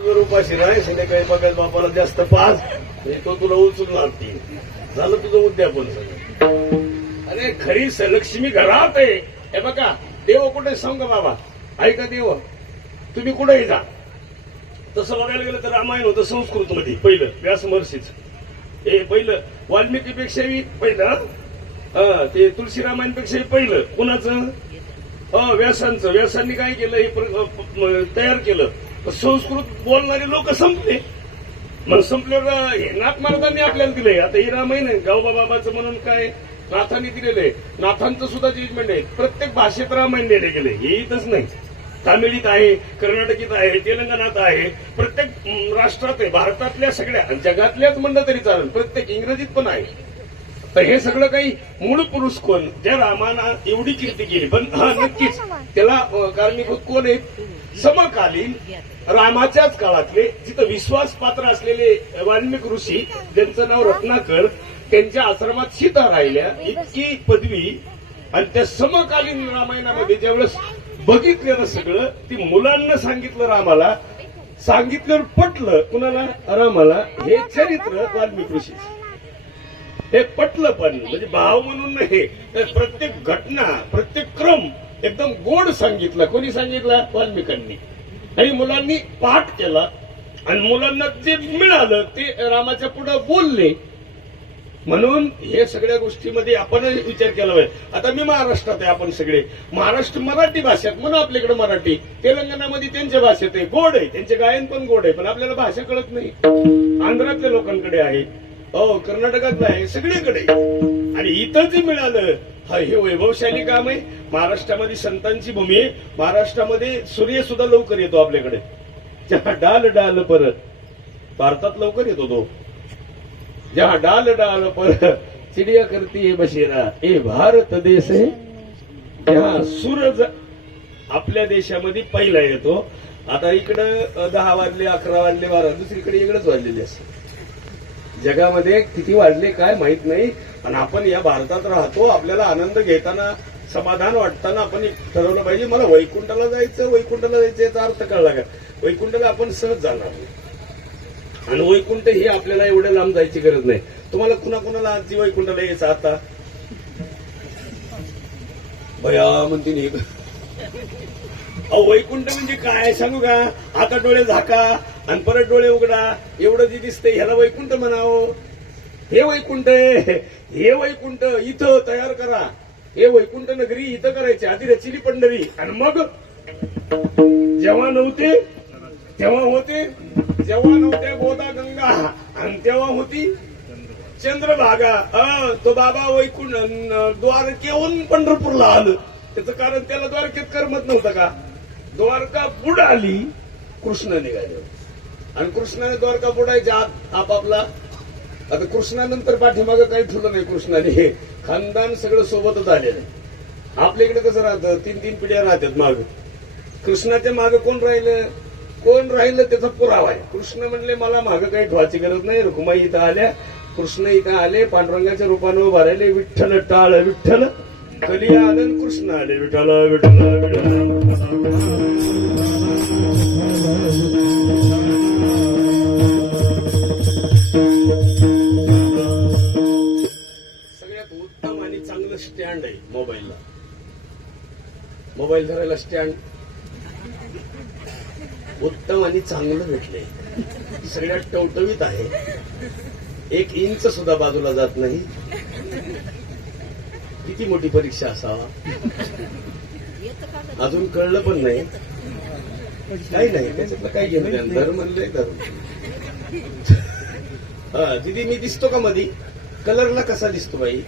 जर उपाशी नाही संध्याकाळी बघायला बापाला जास्त पाच तो तुला उचलून आणते. झालं तुझं उद्यापन सगळं. अरे खरी लक्ष्मी घरात आहे. हे बघा देव कुठे सांग बाबा, ऐका देव तुम्ही कुठेही जा. तसं बघायला गेलं तर रामायण होतं संस्कृत मध्ये पहिलं व्यास महर्षीच. हे पहिलं वाल्मिकीपेक्षाही पहिलं, ते तुळशी रामायणपेक्षाही पहिलं कुणाचं, व्यासांचं. व्यासांनी काय केलं हे तयार केलं. संस्कृत बोलणारे लोक संपले. मग संपल्यावर नाथ महाराजांनी आपल्याला दिलंय. आता हे रामायण आहे गावबा बाबाचं म्हणून काय नाथांनी दिलेलं आहे. नाथांचं सुद्धा जजमेंट आहे. प्रत्येक भाषेत रामायण लिहिले गेले. हे इथंच नाही, तामिळीत आहे, कर्नाटकीत आहे, तेलंगणात आहे, प्रत्येक राष्ट्रात आहे. भारतातल्या सगळ्या जगातल्याच म्हणलं तरी चालेल, प्रत्येक इंग्रजीत पण आहे. तर हे सगळं काही मूळ पुरुष कोण, ज्या रामाना एवढी कीर्ती केली. पण हा नक्कीच त्याला कारणीभूत कोण आहेत, समकालीन रामाच्याच काळातले जिथं विश्वासपात्र असलेले वाल्मिक ऋषी, ज्यांचं नाव रत्नाकर, त्यांच्या आश्रमात सीता राहिल्या इतकी पदवी. आणि त्या समकालीन रामायणामध्ये ज्यावेळेस बघितलेलं सगळं ती मुलांना सांगितलं रामाला, सांगितल्यावर पटलं कुणाला, रामाला. हे चरित्र वाल्मिक ऋषी हे पटलं. पण म्हणजे भाव म्हणून नाही, प्रत्येक घटना प्रत्येक क्रम एकदम गोड सांगितला. कोणी सांगितला, वाल्मिकांनी. आणि मुलांनी पाठ केला आणि मुलांना जे मिळालं ते रामाच्या पुढे बोलले. म्हणून हे सगळ्या गोष्टीमध्ये आपण विचार केला पाहिजे. आता मी महाराष्ट्रात आहे, आपण सगळे महाराष्ट्र मराठी भाषेत म्हणून आपल्याकडे मराठी, तेलंगणामध्ये त्यांच्या भाषेत आहे, गोड आहे, त्यांचे गायन पण गोड आहे, पण आपल्याला भाषा कळत नाही. आंध्रातल्या लोकांकडे आहे, कर्नाटकातलं आहे, सगळीकडे. आणि इथं जे मिळालं हे वैभवशाली काम आहे. महाराष्ट्रामध्ये संतांची भूमी आहे. महाराष्ट्रामध्ये सूर्य सुद्धा लवकर येतो आपल्याकडे. डाल डाल परत भारतात लवकर येतो तो. जहा डाल डाल परत चिडिया करती है बशेरा, ए भारत देश आहे. जहा सूरज आपल्या देशामध्ये पहिला येतो. आता इकडं 10 वाजले, 11 वाजले, 12, दुसरीकडे इकडेच वाजलेले असते. जगामध्ये किती वाढले काय माहित नाही. आणि आपण या भारतात राहतो. आपल्याला आनंद घेताना, समाधान वाटताना आपण ठरवलं पाहिजे मला वैकुंठाला जायचं. वैकुंठाला जायचं याचा अर्थ कळला का, वैकुंठाला आपण सहज जाणार नाही. आणि वैकुंठ ही आपल्याला एवढ्या लांब जायची गरज नाही. तुम्हाला कुणाकुणाला आजची वैकुंठाला यायचं आता भया म्हणते. वैकुंठ म्हणजे काय सांगू का, आता डोळे झाका आणि परत डोळे उघडा, एवढं जे दिसतंय ह्याला वैकुंठ म्हणावं. हे वैकुंठ आहे. हे वैकुंठ इथं तयार करा. हे वैकुंठ नगरी इथं करायची. आधी रचिली पंढरी आणि मग जेव्हा नव्हते तेव्हा होते, जेव्हा नव्हत्या गोदा गंगा आणि तेव्हा होती चंद्रभागा. तो बाबा वैकुंठ द्वारकेहून पंढरपूरला आलं. त्याचं कारण त्याला द्वारकेत करमत नव्हतं का. द्वारका बुडाली, कृष्ण निघाले आणि कृष्णाने द्वारका बुडायच्या आपापला. आता कृष्णानंतर पाठीमागं काही ठेवलं नाही. कृष्णाने हे खानदान सगळं सोबतच आलेलं आहे. आपल्या इकडे कसं राहतं, 3-3 पिढ्या राहतात माग. कृष्णाच्या मागं कोण राहिलं त्याचा पुरावा आहे. कृष्ण म्हणले मला मागं काही ठेवायची गरज नाही. रुक्माई इथं आल्या, कृष्ण इथं आले, पांडुरंगाच्या रूपानं उभा राहिले. विठ्ठल टाळ विठ्ठल, कली आनंद कृष्ण आले. विठ्ठल विठ्ठल विठ्ठल. सगळ्यात उत्तम आणि चांगलं स्टँड आहे मोबाईलला. मोबाईल धरायला स्टँड उत्तम आणि चांगलं भेटलंय. सगळ्यात टवटवीत आहे. 1 इंच सुद्धा बाजूला जात नाही. किती मोठी परीक्षा असावा, अजून कळलं पण नाही. काही नाही त्याच्यातलं, काही घेणं द्या. धर्म म्हणलंय धर्म. दिदी मी दिसतो का मधी, कलरला कसा दिसतो बाई.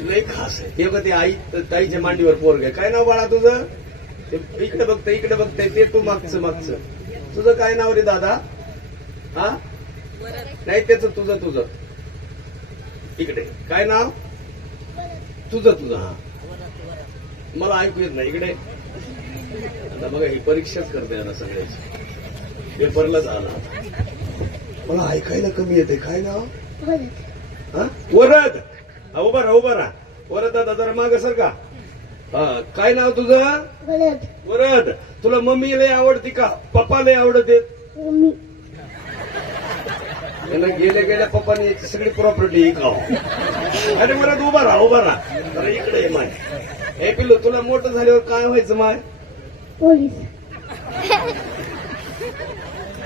लय खास आहे. ते बघ ते आई ताईच्या मांडीवर पोरग आहे. काय नाव बाळा तुझं, इकडे बघतंय इकडे बघतंय. ते तू मागचं तुझं काय नाव रे दादा. हा नाही त्याच तुझं इकडे काय नाव तुझं. हा मला ऐकू येत नाही इकडे. आता बघा ही परीक्षाच करते ना सगळ्याची. पेपरला झाला मला ऐकायला कमी येते. काय नाव, वरद. उभा राहा. वरद दादा जरा माग सर का. काय नाव तुझं? वरद. तुला मम्मी लय आवडती का पप्पा लय आवडते? गेल्या गेल्या पप्पाने याची सगळी प्रॉपर्टी इकाव. अरे वरद उभा राहा तर इकडे ये माय. हे पिल्लू तुला मोठं झाल्यावर काय व्हायचं माय? पोलीस.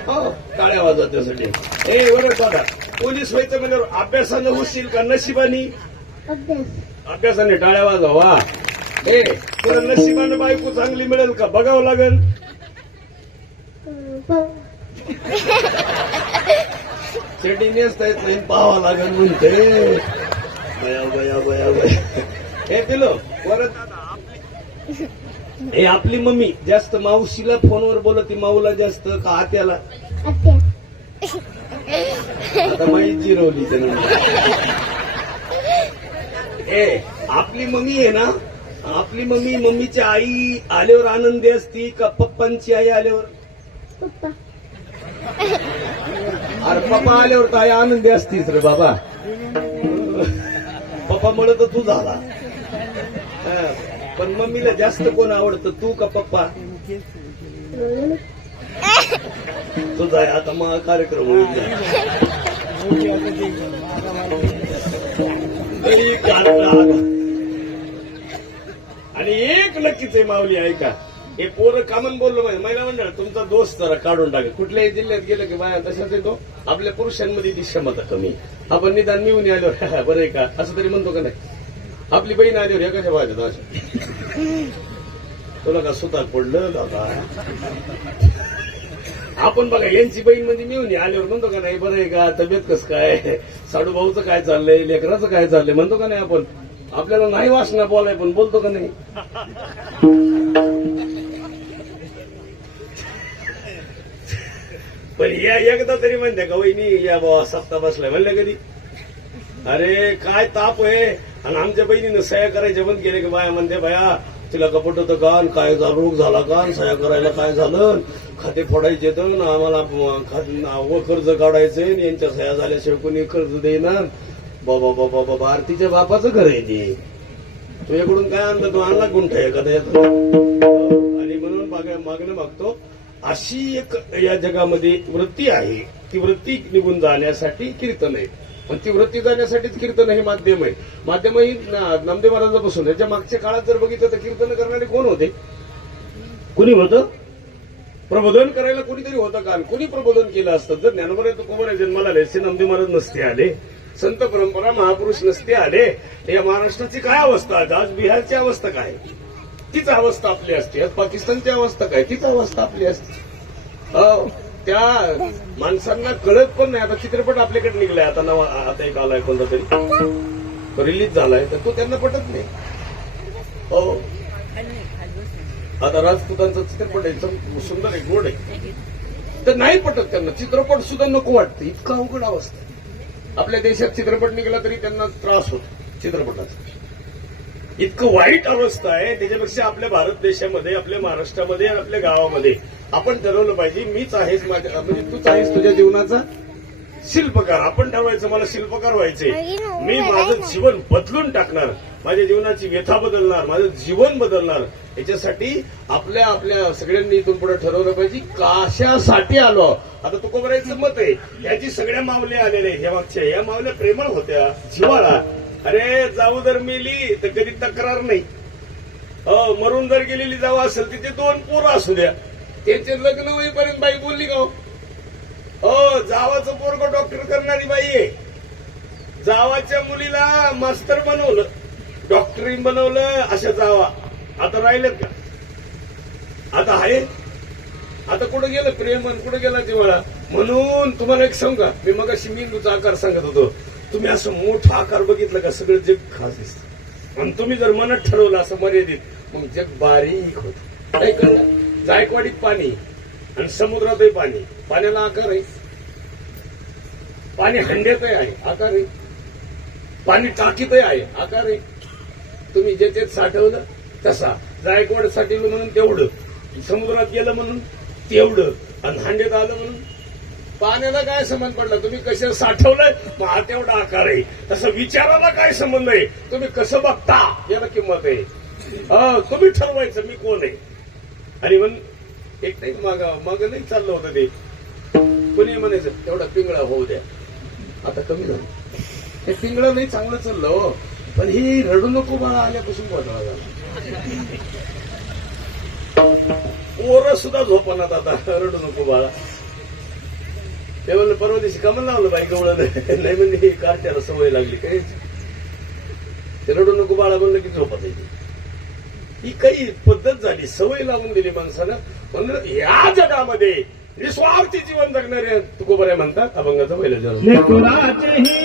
हो टाळ्या वाजवा त्यासाठी. हे वरद दादा पोलीस व्हायचं म्हणल्यावर अभ्यासानं होशील का नशिबानी? अभ्यासाने टाळ्या वाजवा. वा. हे तुला नशिबानं बायको चांगली मिळेल का बघावं लागेल. चेडी नेसता येत नाही पाहावं लागेल म्हणते. बया बया बया बया. हे पिलो परत हे आपली मम्मी जास्त मावशीला फोनवर बोलती माऊला जास्त का आत्याला? आता माहीत जिरवली त्यानं. ए आपली मम्मी आहे ना आपली मम्मीची आई आल्यावर आनंदी असती का पप्पांची आई आल्यावर? पप्पा. अरे पप्पा आल्यावर तर आई आनंदी असतीच रे बाबा. पप्पा मुळे तर तू झाला. पण मम्मीला जास्त कोण आवडतं तू का पप्पा? तुझा आहे आता मग कार्यक्रम होईल. आणि एक नक्कीच आहे माऊली ऐका. हे पोरं कामन बोललो पाहिजे. महिला मंडळ तुमचा दोस्त जरा काढून टाकेल. कुठल्याही जिल्ह्यात गेलं की बाया तशाच येतो. आपल्या पुरुषांमध्ये ती क्षमता कमी. आपण निदान मिळून आल्यावर बरं आहे का असं तरी म्हणतो का नाही? आपली बहीण आल्यावर ह्या कशा पाहिजे अशा? तुला का सुतार पडलं दादा? आपण बघा यांची बहीण म्हणजे मिळून आल्यावर म्हणतो का नाही बरं आहे का तब्येत कसं काय साडू भाऊचं काय चाललंय लेकराचं काय चाललंय म्हणतो का नाही आपण? आपल्याला नाही वासना बोलाय पण बोलतो का नाही? पण या एकदा तरी म्हणते का वहिनी या बाबा सप्ताह बसलाय म्हणलं कधी? अरे काय ताप आहे. आणि आमच्या बहिणीनं सह्या करायच्या बंद केले की बाया म्हणते बाया तिला कपट होतं का काय रोग झाला का सह्या करायला काय झालं खाते फोडायचे तर आम्हाला व कर्ज काढायचंय यांच्या सह्या झाल्याशिवाय कोणी कर्ज देणार. बाबा बाबा बाबा आरतीच्या बापाचं घर आहे ते. तू इकडून काय आणलं तू आणला गुंठा एखादा येतो. आणि म्हणून मागणं मागतो अशी एक या जगामध्ये वृत्ती आहे. ती वृत्ती निघून जाण्यासाठी कीर्तन आहे. पण ती वृत्ती जाण्यासाठीच कीर्तन हे माध्यम आहे. माध्यम ही नामदेव महाराजांपासून याच्या मागच्या काळात जर बघितलं तर कीर्तन करणारे कोण होते? कुणी होतं? प्रबोधन करायला कोणीतरी होतं का? कुणी प्रबोधन केलं असतं? जर ज्ञानोबा तुकोबा जन्माला आले असे नामदेव महाराज नसते आले संत परंपरा महापुरुष नसते आले या महाराष्ट्राची काय अवस्था? आज बिहारची अवस्था काय? तीच अवस्था आपली असते. आज पाकिस्तानची अवस्था काय? तीच अवस्था आपली असते. त्या माणसांना कळत पण नाही. आता चित्रपट आपल्याकडे निघलाय आता नवा आता एक आलाय कोणता तरी रिलीज झालाय तर तो त्यांना पटत नाही. हो आता राजपुतांचा चित्रपट आहे सुंदर आहे गोड आहे तर नाही पटत त्यांना. चित्रपट सुद्धा नको वाटतं. इतका अवघड अवस्था. आपल्या देशात चित्रपट निघाला तरी त्यांना त्रास होतो चित्रपटाचा. इतकं वाईट अवस्था आहे. त्याच्यापेक्षा आपल्या भारत देशामध्ये आपल्या महाराष्ट्रामध्ये आपल्या गावामध्ये आपण ठरवलं पाहिजे मीच आहेस माझ्या म्हणजे तूच आहेस तुझ्या जीवनाचा शिल्पकार. आपण ठरवायचं मला शिल्पकार व्हायचे. मी माझं जीवन बदलून टाकणार. माझ्या जीवनाची व्यथा बदलणार. माझं जीवन बदलणार. याच्यासाठी आपल्या सगळ्यांनी इथून पुढे ठरवलं पाहिजे कशासाठी आलो. आता तुकोबरायचं मत आहे याची सगळ्या मावल्या आलेल्या ह्या मागच्या या मावल्या प्रेमळ होत्या जिव्हाळा. अरे जाऊ जर मेली तर कधी तक्रार नाही. मरून जर गेलेली जाऊ असेल तिथे 2 पोरं असू द्या त्यांचे लग्न होईपर्यंत बाई बोलली का? हो जावाचं पोरग डॉक्टर करणारी बाई आहे. जावाच्या मुलीला मास्तर बनवलं डॉक्टरी बनवलं अशा जावा आता राहिलेत का? आता आहे? आता कुठं गेलं प्रेम आणि कुठं गेला जिव्हाळा? म्हणून तुम्हाला एक सांगू का मी मगाशी मेंदूचा आकार सांगत होतो. तुम्ही असं मोठा आकार बघितलं का सगळं जग खास दिसतं. आणि तुम्ही जर मनात ठरवलं असं मर्यादित मग जग बारीक होत. काय कळलं? जायकवाडीत पाणी आणि समुद्रातही पाणी. पाण्याला आकार आहे. पाणी हंड्यातही आहे आकार आहे. पाणी टाकीतही आहे आकार आहे. तुम्ही ज्याच्यात साठवलं तसा. जायकवाड साठवलं म्हणून तेवढं. समुद्रात गेलं म्हणून तेवढं. आणि हांड्यात आलं म्हणून. पाण्याला काय संबंध पडला? तुम्ही कसं साठवलंय मग हा तेवढा आकार आहे. तसं विचाराला काय संबंध आहे? तुम्ही कसं बघता याला किंमत आहे. तुम्ही ठरवायचं मी कोण आहे. आणि म्हण एक नाही माग नाही चाललं होतं ते कोणी म्हणायचं तेवढा पिंगळा होऊ द्या. आता कमी झालं हे पिंगळा नाही चांगलं चाललं हो, पण ही रडू नको बाळा आल्यापासून बोलणार झाला. पोरं सुद्धा झोपणार आता रडू नको बाळा. ते म्हणलं परवा दिवशी कमल लावलं बाई गवळण नाही म्हणजे ही कारच्याला सवय लागली काही ते रडू नको बाळा म्हणलं की झोपत येते. ही काही पद्धत झाली सवय लावून दिली माणसानं. म्हणलं या जगामध्ये निस्वार्थी जीवन जगणारे तुकोबऱ्या म्हणतात अभंगाचं पहिलं जन्म. लेकुराचेही